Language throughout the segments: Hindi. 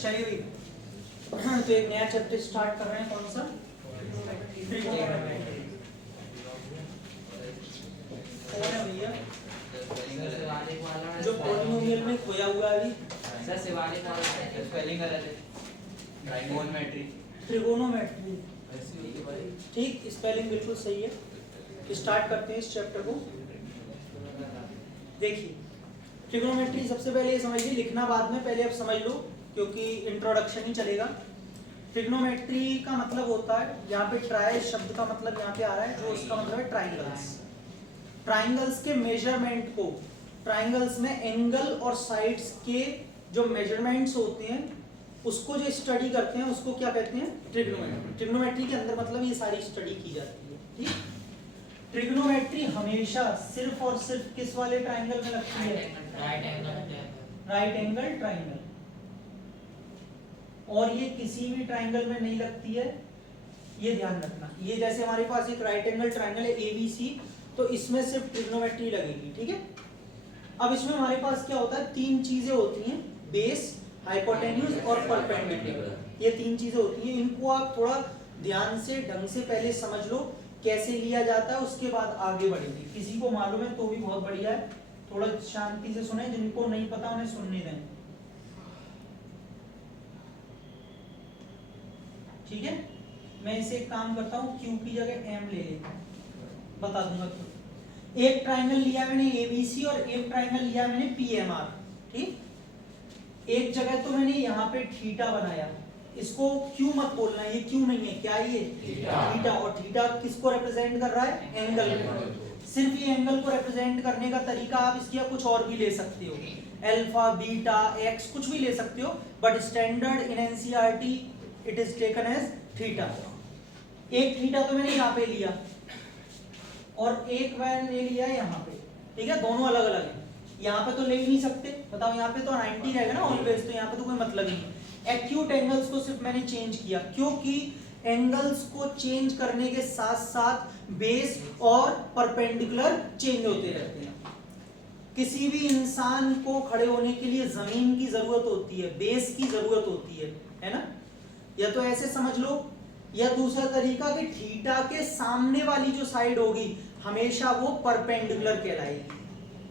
चलिए तो एक नया चैप्टर स्टार्ट कर रहे हैं, कौन सा? ट्रिगोनोमेट्री। कौन है भैया जो पॉलिनोमियल में खोया हुआ है अभी? सर शिवालिक वाला स्पेलिंग गलत है। ट्रिगोनोमेट्री। ट्रिगोनोमेट्री, ठीक, स्पेलिंग बिल्कुल सही है। स्टार्ट करते हैं इस चैप्टर को। देखिए ट्रिगोनोमेट्री सबसे पहले ये समझिए, लिखना बाद में, पहले आप समझ लो क्योंकि इंट्रोडक्शन ही चलेगा। ट्रिग्नोमेट्री का मतलब होता है, यहाँ पे ट्राई शब्द का मतलब यहाँ पे आ रहा है, जो उसका मतलब है ट्राइंगल्स। ट्राइंगल्स के मेजरमेंट को, ट्राइंगल्स में एंगल और साइड्स के जो मेजरमेंट्स होते हैं उसको जो स्टडी करते हैं उसको क्या कहते हैं? ट्रिग्नोमेट्री। ट्रिग्नोमेट्री के अंदर मतलब ये सारी स्टडी की जाती है, ठीक। ट्रिग्नोमेट्री हमेशा सिर्फ और सिर्फ किस वाले ट्राइंगल में लगती है? Right angle triangle. और ये किसी भी ट्राइंगल में नहीं लगती है, ये ध्यान रखना। ये जैसे हमारे पास एक राइट एंगल ट्राइंगल है ABC, तो इसमें सिर्फ ट्रिग्नोमेट्री लगेगी, ठीक है। अब इसमें हमारे पास क्या होता है? तीन चीजें होती हैं, बेस, हाइपोटेन्यूज और परपेंडिकुलर। ये तीन चीजें होती हैं, इनको आप थोड़ा ध्यान से ढंग से पहले समझ लो कैसे लिया जाता है, उसके बाद आगे बढ़ेंगे। किसी को मालूम है तो भी बहुत बढ़िया है, थोड़ा शांति से सुने, जिनको नहीं पता उन्हें सुनने दें, ठीक है। मैं इसे एक काम करता हूँ, Q की जगह M ले लेता हूँ, बता दूंगा क्यों। एक ट्राइंगल लिया मैंने ABC और एक ट्राइंगल लिया मैंने PMR, ठीक। एक जगह तो मैंने यहाँ पे थीटा बनाया, इसको Q मत बोलना, ये Q नहीं है, क्या ये? थीटा। और थीटा किसको रिप्रेजेंट कर रहा है? एंगल को। सिर्फ ये एंगल को रिप्रेजेंट करने का तरीका आप इसकी कुछ और भी ले सकते हो, अल्फा, बीटा, एक्स, कुछ भी ले सकते हो, but standard in NCERT it is taken as theta. एक थीटा तो मैंने यहाँ पे लिया और एक मैंने लिया यहाँ पे, ठीक है, दोनों अलग अलग है। यहाँ पे तो ले ही नहीं सकते, बताओ, यहाँ पे तो 90 रहेगा ना ऑलवेज, तो यहाँ पे तो कोई मतलब ही नहीं। एक्यूट एंगल्स को सिर्फ मैंने चेंज किया, क्योंकि एंगल्स को चेंज करने के साथ साथ बेस और परपेंडिकुलर चेंज होते रहते हैं। किसी भी इंसान को खड़े होने के लिए जमीन की जरूरत होती है, बेस की जरूरत होती है ना। या तो ऐसे समझ लो, या दूसरा तरीका कि थीटा के सामने वाली जो साइड होगी हमेशा वो परपेंडिकुलर कहलाएगी,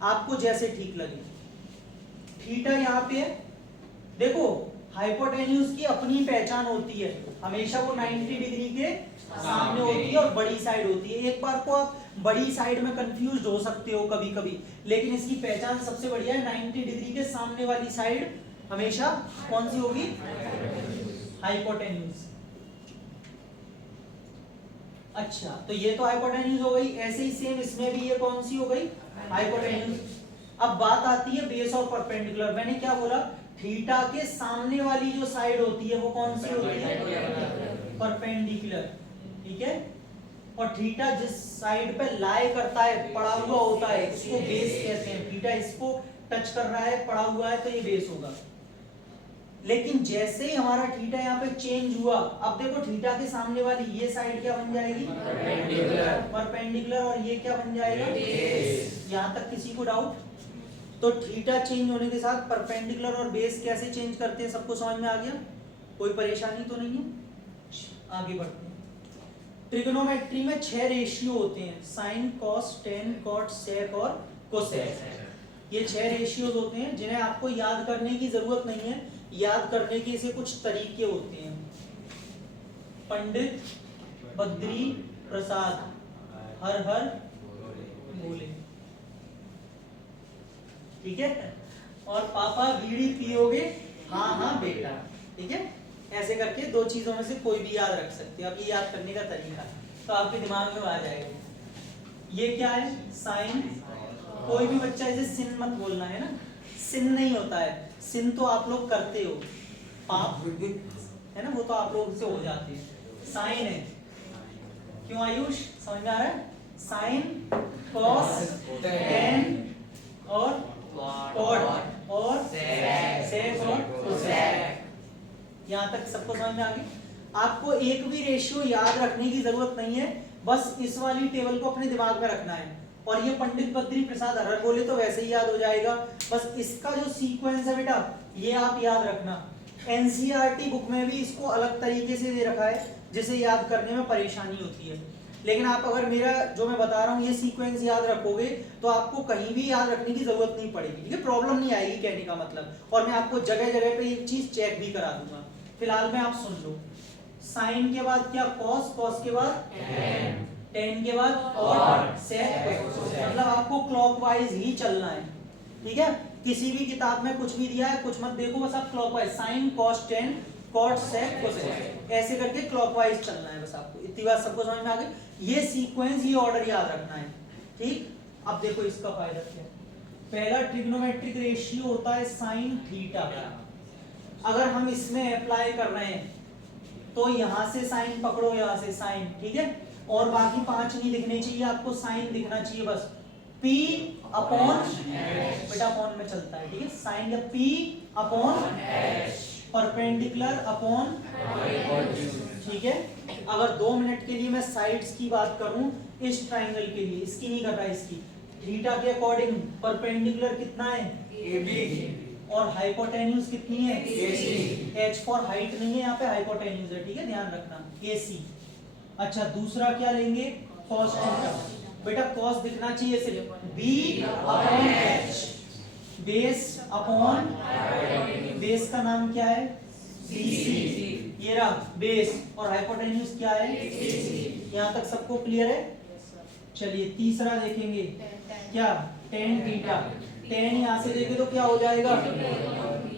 आपको जैसे ठीक लगे। थीटा यहाँ पे है, देखो हाइपोटेन्यूज की अपनी पहचान होती है, हमेशा वो 90 डिग्री के सामने होती है और बड़ी साइड होती है। एक बार को आप बड़ी साइड में कंफ्यूज हो सकते हो कभी कभी, लेकिन इसकी पहचान सबसे बढ़िया है, 90 डिग्री के सामने वाली साइड हमेशा कौन सी होगी? हाइपोटेन्यूज। अच्छा, तो ये तो हाइपोटेन्यूज हो गई, ऐसे ही सेम इसमें भी ये कौन सी हो गई? हाइपोटेन्यूज। अब बात आती है बेस और परपेंडिकुलर। मैंने क्या बोला? थीटा के सामने वाली जो साइड होती है वो कौन सी होती है? परपेंडिकुलर, ठीक है। और थीटा जिस साइड पे लाई करता है, पड़ा हुआ होता है, इसको बेस कहते हैं। थीटा इसको टच कर रहा है, पड़ा हुआ है, तो ये बेस होगा। लेकिन जैसे ही हमारा थीटा यहाँ पे चेंज हुआ, अब देखो थीटा के सामने वाली ये साइड क्या बन जाएगी? परपेंडिकुलर। और ये क्या बन जाएगा? बेस। यहाँ तक किसी को डाउट? तो थीटा चेंज होने के साथ परपेंडिकुलर और बेस कैसे चेंज करते हैं, सबको समझ में आ गया? कोई परेशानी तो नहीं है? आगे बढ़ते हैं। ट्रिग्नोमेट्री में 6 रेशियो होते हैं, साइन, कॉस, टेन, कॉट, सेक और कोसेक। ये 6 रेशियोज होते हैं जिन्हें आपको याद करने की जरूरत नहीं है, याद करने के इसे कुछ तरीके होते हैं। पंडित बद्री प्रसाद हर हर बोले, ठीक है। और पापा बीड़ी पियोगे? हाँ हाँ बेटा, ठीक है। ऐसे करके दो चीजों में से कोई भी याद रख सकते हो। अब ये याद करने का तरीका तो आपके दिमाग में आ जाएगा। ये क्या है? साइन। कोई भी बच्चा इसे सिन मत बोलना, है ना, सिन नहीं होता है। सिन तो आप लोग करते हो, पाप है ना, वो तो आप लोग से हो जाती है। साइन है, क्यों आयुष, समझ में आ रहा है? साइन, कॉस, टेन और कॉट और सेक और कोसेक। यहाँ तक सबको समझ में आ गई? आपको एक भी रेशियो याद रखने की जरूरत नहीं है, बस इस वाली टेबल को अपने दिमाग में रखना है। और ये पंडित बद्री प्रसाद हर हर बोले तो वैसे ही याद हो जाएगा, बस इसका जो सीक्वेंस है बेटा ये आप याद रखना। एनसीईआरटी बुक में भी इसको अलग तरीके से दे रखा है जिसे याद करने में परेशानी होती है, लेकिन आप अगर मेरा जो मैं बता रहा हूँ ये सीक्वेंस याद रखोगे तो आपको कहीं भी याद रखने की जरूरत नहीं पड़ेगी, ठीक है, प्रॉब्लम नहीं आएगी कहने का मतलब। और मैं आपको जगह जगह पे एक चीज चेक भी करा दूंगा। फिलहाल में आप सुन लो, साइन के बाद क्या कॉस, कॉस के बाद टेन के बाद कॉट, सेक, मतलब आपको क्लॉकवाइज ही चलना है, ठीक है। किसी भी किताब में कुछ भी दिया है कुछ मत देखो, बस आप clockwise sine cos tan cot sec cosec ऐसे करके क्लॉकवाइज चलना है बस आपको। इतनी बात सबको समझ में आ गई। ये सीक्वेंस ये ऑर्डर याद रखना है, ठीक। अब देखो इसका फायदा क्या है। पहला ट्रिग्नोमेट्रिक रेशियो होता है साइन थीटा। अगर हम इसमें अप्लाई कर रहे हैं तो यहां से साइन पकड़ो, यहां से साइन, ठीक है, और बाकी 5 नहीं दिखने चाहिए आपको, साइन दिखना चाहिए बस। P अपॉन बेटा अपॉन में चलता है, ठीक है, साइन या P अपॉन परपेंडिकुलर अपॉन, ठीक है। अगर 2 मिनट के लिए मैं साइड्स की बात करूं इस ट्राइंगल के लिए, इसकी नहीं कर रहा, इसकी थीटा के अकॉर्डिंग परपेंडिकुलर कितना है AB और हाइपोटेन्यूज कितनी है AC। H फॉर हाइट नहीं है यहाँ पे, हाइपोटेन्यूज है, ठीक है, ध्यान रखना AC। अच्छा दूसरा क्या लेंगे, cos थीटा। बेटा cos दिखना चाहिए सिर्फ B upon H, base upon, base का नाम क्या है BC, ये रहा बेस, और हाइपोटेन्यूज क्या है AC। यहाँ तक सबको क्लियर है। चलिए तीसरा देखेंगे क्या, tan थीटा। tan यहाँ से देखे तो क्या हो जाएगा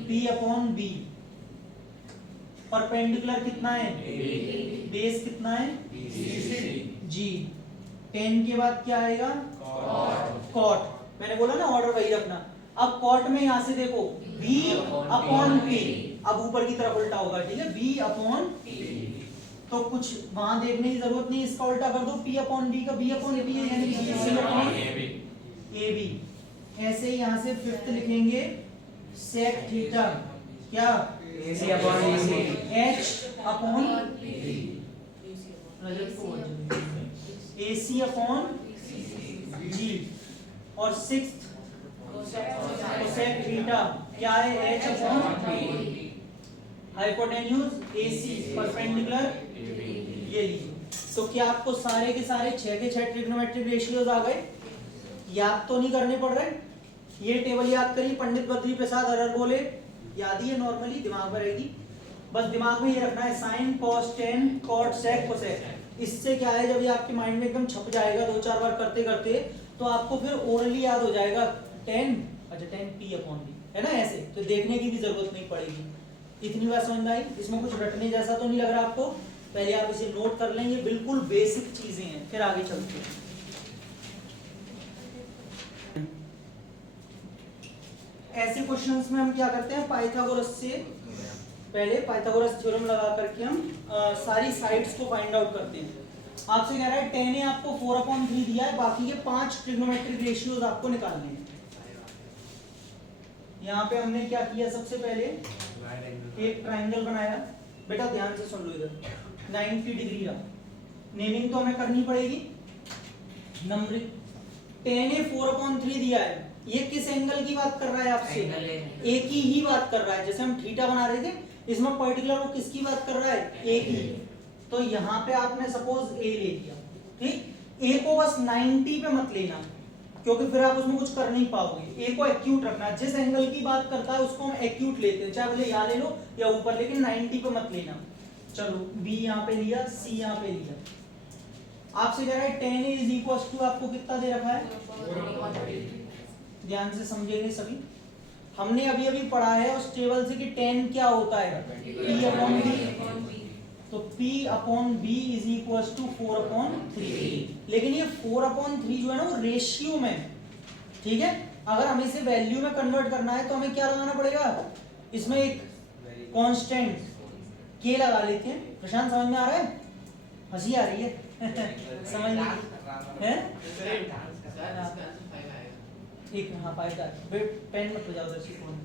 P अपॉन B, परपेंडिकुलर कितना है बेस कितना है G, tan के बाद क्या आएगा cot। मैंने बोला ना ऑर्डर वही रखना। अब cot में यहाँ से देखो B अपॉन P, अब ऊपर की तरफ उल्टा होगा, ठीक है, B अपॉन तो कुछ वहां देखने की जरूरत नहीं, इसका उल्टा कर दो, P अपॉन B का B अपॉन B है, यानी BC अपॉन AB। ऐसे ही यहाँ से फिफ्थ लिखेंगे sec थीटा क्या AC upon BC, H upon AC upon G, और सिक्स्थ cosec थीटा क्या है H upon hypotenuse AC perpendicular, ये लीजिए। तो क्या आपको सारे के सारे 6 के 6 ट्रिग्नोमेट्रिक रेशियोज आ गए? याद तो नहीं करने पड़ रहे। ये टेबल याद करिए, पंडित बद्री प्रसाद हरर बोले, याद ही है, नॉर्मली दिमाग में रहेगी, बस दिमाग में ये रखना है sine cos tan cot sec cosec. इससे क्या है, जब ये आपके माइंड में एकदम छप जाएगा 2-4 बार करते करते, तो आपको फिर ओरली याद हो जाएगा 10, अच्छा 10 P अपॉन B, है ना, ऐसे तो देखने की भी जरूरत नहीं पड़ेगी। इतनी बात समझ आई, इसमें कुछ रटने जैसा तो नहीं लग रहा आपको? पहले आप इसे नोट कर लें, ये बिल्कुल बेसिक चीजें हैं, फिर आगे चलते हैं। ऐसे क्वेश्चंस में हम क्या करते हैं, पाइथागोरस से पहले पाइथागोरस थ्योरम लगा करके हम सारी साइड्स को फाइंड आउट करते हैं। आपसे कह रहा है 10 ने आपको 4/3 दिया है, बाकी के 5 ट्रिग्नोमेट्रिक रेशियोज आपको निकालने हैं। यहाँ पे हमने क्या किया, सबसे पहले एक ट्राइंगल बनाया, बेटा ध्यान से सुन लो, इधर 90 डिग्री का नेमिंग तो हमें करनी पड़ेगी। नंबरिंग 10 ने 4/3 दिया है, ये किस एंगल की बात कर रहा है आपसे? ए की ही बात कर रहा है। जैसे हम थीटा बना रहे थे, इसमें पर्टिकुलर वो किसकी बात कर रहा है? ए की। तो यहाँ पे आपने सपोज ए ले लिया, ठीक। ए को बस 90 पे मत लेना, क्योंकि फिर आप उसमें कुछ कर नहीं पाओगे। ए को एक्यूट रखना, जिस एंगल की बात करता है उसको हम एक्यूट लेते हैं, चाहे बोले यहाँ ले लो या ऊपर, लेकिन 90 पे मत लेना। चलो बी यहाँ पे लिया, सी यहाँ पे लिया। आपसे कह रहा है 10 इज इक्वल टू, आपको कितना दे रखा है? ध्यान से समझेंगे सभी। हमने अभी अभी पढ़ा है उस टेबल से कि 10 क्या होता है? P upon B। तो P upon B is equal to 4/3। लेकिन ये 4/3 जो है ना वो रेशियो में, ठीक है। अगर हमें इसे वैल्यू में कन्वर्ट करना है तो हमें क्या लगाना पड़ेगा? इसमें एक कांस्टेंट K लगा लेते हैं। प्रशांत समझ में आ रहा है? हंसी आ रही है समझ है? एक हाँ फायदा है, पेन मत बजाओ दर्शकों,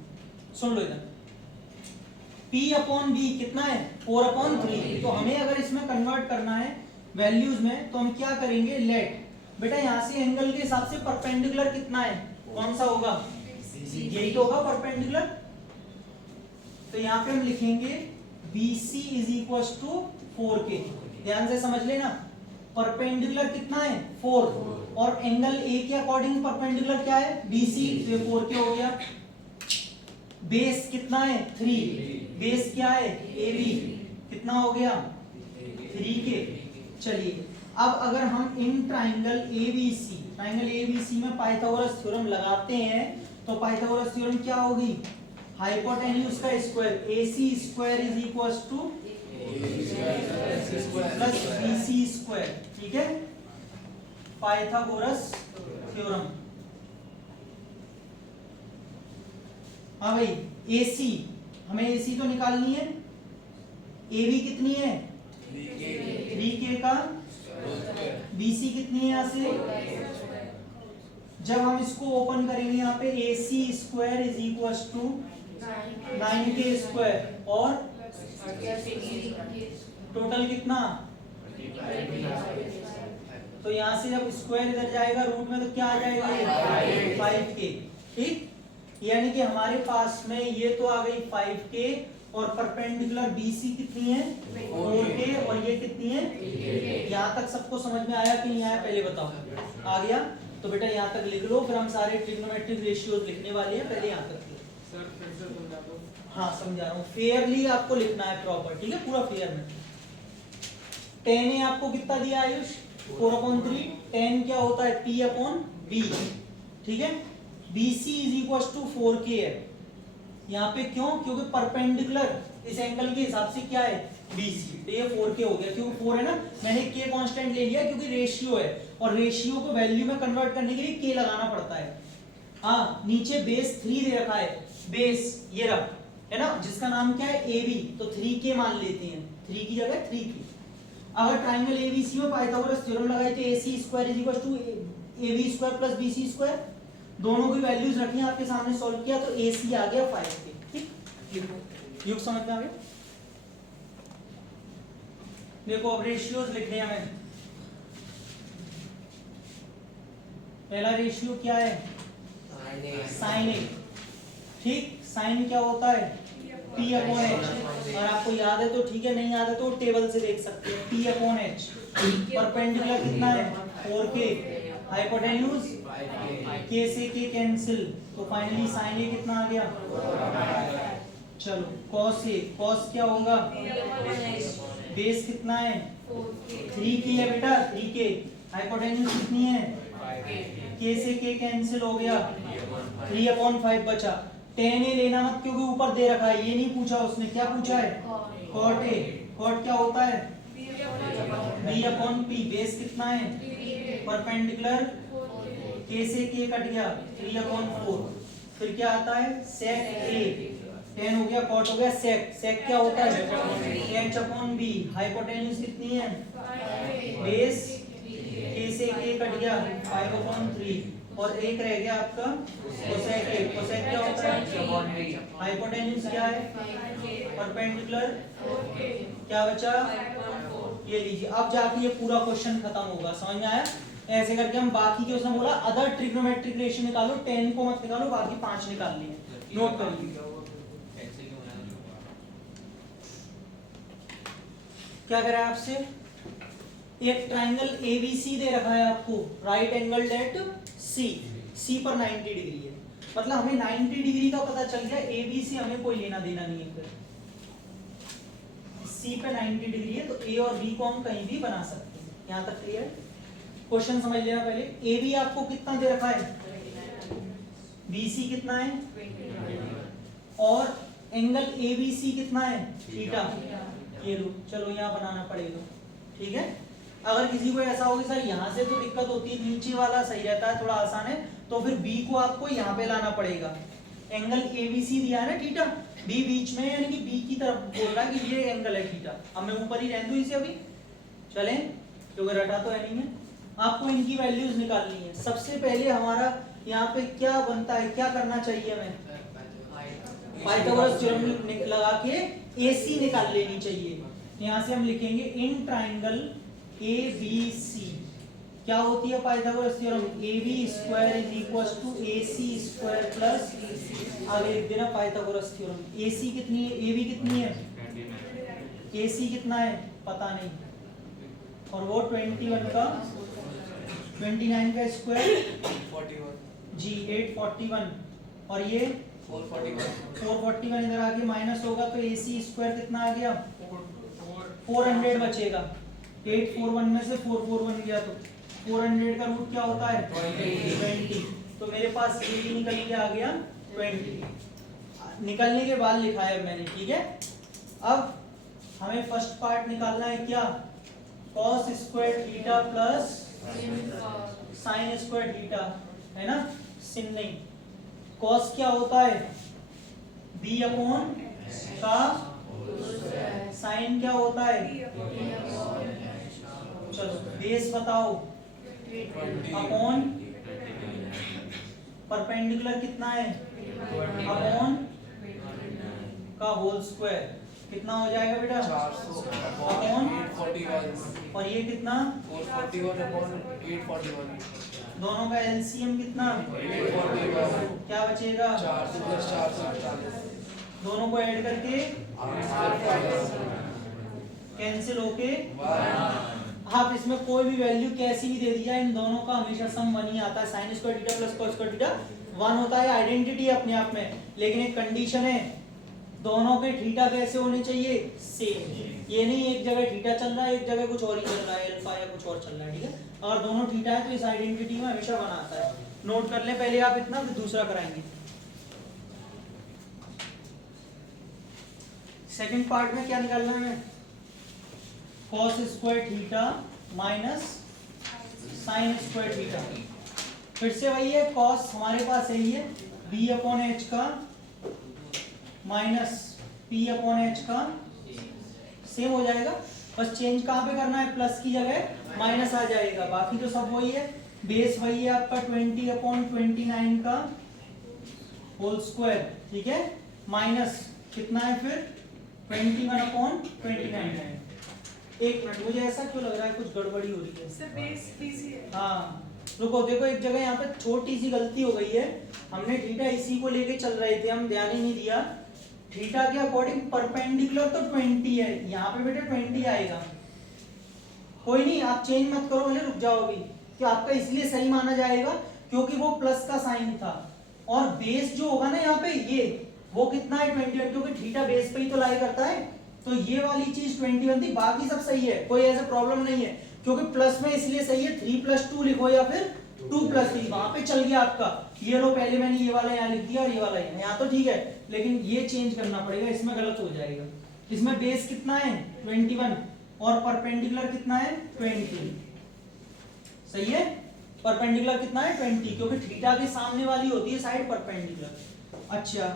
सुन लो इधर। P अपॉन B कितना है? 4/3। तो हमें अगर इसमें कन्वर्ट करना है वैल्यूज में, तो हम क्या करेंगे, लेट बेटा यहाँ से एंगल के हिसाब से परपेंडिकुलर कितना है, कौन सा होगा? यही तो होगा परपेंडिकुलर। तो यहाँ पे हम लिखेंगे BC is equal to 4K। ध्यान से समझ लेना, परपेंडिकुलर कितना है 4 और एंगल A के अकॉर्डिंग परपेंडिकुलर क्या है BC, तो ये 4K हो गया। बेस कितना है 3, बेस क्या है AB, कितना हो गया 3K। चलिए अब अगर हम इन ट्राइंगल ABC में पाइथागोरस थ्योरम लगाते हैं तो पाइथागोरस थ्योरम क्या होगी, हाइपोटेन्यूज का square AC square is equal two plus BC square. ठीक है, पाइथागोरस थ्योरम। हाँ भाई AC, हमें AC तो निकालनी है, AB कितनी है 3K का, BC कितनी है यहाँ से, जब हम इसको ओपन करेंगे यहाँ पे AC square is equal to 9K square और टोटल कितना, तो यहाँ से जब स्क्वायर इधर जाएगा रूट में तो क्या आ जाएगा 5K। ठीक, यानी कि हमारे पास में ये तो आ गई 5K और परपेंडिकुलर BC कितनी है 4K और ये कितनी है। यहाँ तक सबको समझ में आया कि नहीं आया पहले बताओ, आ गया तो बेटा यहाँ तक लिख लो, फिर हम सारे ट्रिग्नोमेट्रिक रेशियोज लिखने वाले हैं, पहले यहाँ तक सर फिर से समझा दो। हाँ समझा रहा हूँ, फेयरली आपको लिखना है प्रॉपर, ठीक है पूरा फेयर में। 10 आपको कितना दिया आयुष 4/3, 10 क्या होता है P/B। ठीक है, BC is equal to 4K है यहाँ पे, क्यों, क्योंकि परपेंडिकुलर इस एंगल के हिसाब से क्या है BC, तो ये 4K हो गया, क्योंकि 4 है ना, मैंने K कांस्टेंट ले लिया क्योंकि रेशियो है और रेशियो को वैल्यू में कन्वर्ट करने के लिए K लगाना पड़ता है। हाँ नीचे बेस 3 दे रखा है, बेस ये रहा है ना, जिसका नाम क्या है AB, तो 3K मान लेते हैं, 3 की जगह 3K। अगर ट्राइंगल ABC में पाइथागोरस थ्योरम लगाए तो AC square is equal to AB square plus BC square, दोनों की वैल्यूज रखी आपके सामने, सॉल्व किया तो AC आ गया 5K। ठीक, युग समझ में आ गया। देखो अब रेशियोज लिखने हैं हमें। पहला रेशियो क्या है साइन A। ठीक, साइन क्या होता है P/H, और आपको याद है तो ठीक है, नहीं याद है तो टेबल से देख सकते हैं, P/H। परपेंडिकुलर कितना है 4K, हाइपोटेन्यूज K से K कैंसिल, तो फाइनली साइन A कितना आ गया। चलो cos A, cos क्या होगा, बेस कितना है 3K है बेटा, 3K, हाइपोटेन्यूज कितनी है K से K कैंसिल हो गया, 3/5 बचा। tan A लेना मत क्योंकि ऊपर दे रखा है, ये नहीं पूछा उसने, क्या पूछा है cot A। cot क्या होता है B/P, बेस कितना है, परपेंडिकुलर K से K कट गया 3/4, फिर क्या आता है sec A, tan हो गया cot हो गया sec, sec क्या होता है H/B, हाइपोटेन्यूज कितनी है बेस K से K कट गया 5/3 और एक रह गया आपका cosec A। cosec क्या होता है हाइपोटेन्यूज क्या है परपेंडिकुलर, क्या बचा ये लीजिए। अब जाके ये पूरा क्वेश्चन खत्म होगा, समझ में आया। ऐसे करके हम बाकी के, उसने बोला अदर ट्रिग्नोमेट्रिक रेशियो निकालो, 10 को मत निकालो, बाकी 5 निकाल लिए, नोट कर लीजिए। क्या करा है आपसे, एक ट्राइंगल ABC दे रखा है आपको, राइट एंगल एट C पर 90 डिग्री है, मतलब हमें 90 डिग्री का पता चल गया, ABC हमें कोई लेना देना नहीं है, फिर C पे 90 डिग्री है तो A और B को हम कहीं भी बना सकते हैं। यहाँ तक क्लियर, क्वेश्चन समझ लेना पहले। AB आपको कितना दे रखा है, BC कितना है और एंगल ABC कितना है थीटा, ये लो, चलो यहाँ बनाना पड़ेगा। ठीक है, अगर किसी को ऐसा हो कि सर यहाँ से तो दिक्कत होती है, नीचे वाला सही रहता है, थोड़ा आसान है, तो फिर B को आपको यहाँ पे लाना पड़ेगा। एंगल ABC दिया है ना थीटा, B बीच में, यानी कि B की तरफ बोल रहा है कि ये एंगल है थीटा। अब मैं ऊपर ही रहने दूं इसे अभी, चलें, क्योंकि रटा तो है नहीं है। आपको इनकी वैल्यूज निकालनी है। सबसे पहले हमारा यहाँ पे क्या बनता है, क्या करना चाहिए हमें, पाइथागोरस थ्योरम लगा के AC निकाल लेनी चाहिए। यहाँ से हम लिखेंगे इन ट्राइंगल ABC क्या होती है Pythagoras theorem? AB square is equal to AC square plus आगे लिख देना पाइथागोरस थ्योरम। AC कितनी है, AB कितनी है, AC कितना है पता नहीं, और वो 21 का 29 का स्क्वायर 41 जी 841, और ये 441 इधर आके माइनस होगा तो AC स्क्वायर कितना आ गया 400 बचेगा। 841 में से 441 गया तो 400 का रूट क्या होता है 20। तो मेरे पास ये भी निकल के आ गया 20। निकलने के बाद लिखा है मैंने, ठीक है। अब हमें फर्स्ट पार्ट निकालना है क्या, cos square theta plus sine square theta, है ना, सिन नहीं। cos क्या होता है b अपॉन का, साइन क्या होता है, चलो बेस बताओ, अपॉन परपेंडिकुलर कितना है, अपॉन का होल स्क्वायर कितना हो जाएगा बेटा 400 अपॉन, 841 और ये कितना 441 अपॉन 841 दोनों का एलसीएम कितना 841 क्या बचेगा 400 प्लस 448 दोनों को ऐड करके कैंसिल होके आप इसमें कोई भी वैल्यू कैसी भी दे दिया, इन दोनों का हमेशा सम 1 ही आता है। Sine square theta plus cos square theta 1 होता है, आइडेंटिटी है अपने आप में, लेकिन एक कंडीशन है दोनों के थीटा कैसे होने चाहिए सेम। ये नहीं एक जगह थीटा चल रहा है एक जगह कुछ और ही चल रहा है, अल्फा या कुछ और चल रहा है, ठीक है। और दोनों थीटा है तो इस आइडेंटिटी में हमेशा 1 आता है। नोट कर ले पहले आप इतना, फिर दूसरा कराएंगे। सेकंड पार्ट में क्या निकालना है, cos square theta minus sine square theta. फिर से वही है, cos हमारे पास यही है b अपॉन एच का माइनस p अपॉन एच का, सेम हो जाएगा, बस चेंज कहाँ पे करना है, प्लस की जगह माइनस आ जाएगा, बाकी तो सब वही है। बेस वही है आपका 20 अपॉन 29 का होल स्क्वायर, ठीक है, माइनस कितना है फिर 21 अपॉन 29 है। एक मिनट, मुझे ऐसा क्यों लग रहा है कुछ गड़बड़ी हो रही है सर बेस इजी है। हाँ रुको, देखो एक जगह यहाँ पे छोटी सी गलती हो गई है। हमने थीटा इसी को लेके चल रहे थे, हम ध्यान ही नहीं दिया। थीटा के अकॉर्डिंग परपेंडिकुलर तो 20 है, यहाँ पे बेटा 20 आएगा। कोई नहीं, आप चेंज मत करो, भले रुक जाओ अभी, कि आपका इसलिए सही माना जाएगा क्योंकि वो प्लस का साइन था, और बेस जो होगा ना यहाँ पे ये वो कितना है 21, क्योंकि थीटा बेस पे ही तो लाई करता है, तो ये वाली चीज 21 थी, बाकी सब सही है, कोई ऐसा प्रॉब्लम नहीं है। क्योंकि प्लस में इसलिए सही है, 3 + 2 लिखो या फिर 2 + 3, वहां पे चल गया आपका। ये लो पहले मैंने ये वाला यहाँ लिख दिया और ये वाला यहाँ तो ठीक है, लेकिन ये चेंज करना पड़ेगा, इसमें गलत हो जाएगा। इसमें बेस कितना है 21 और परपेंडिकुलर कितना है 20, सही है। परपेंडिकुलर कितना है 20, क्योंकि थीटा के सामने वाली होती है साइड परपेंडिकुलर। अच्छा,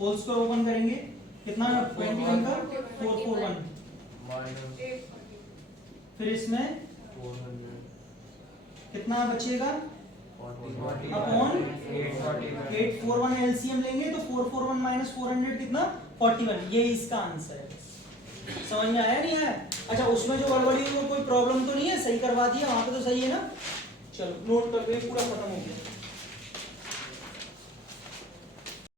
होल स्क्वायर ओपन करेंगे, कितना 21 का 441, माइनस फिर इसमें 400 कितना बचेगा 40 अपॉन 841, एलसीएम लेंगे तो 441 माइनस 400 कितना 41, ये इसका आंसर है। समझ में आया नहीं आया? अच्छा, उसमें जो गड़बड़ी हुई वो कोई प्रॉब्लम तो नहीं है, सही करवा दिया वहां पे तो सही है ना। चलो नोट कर लो, पूरा खत्म हो गया।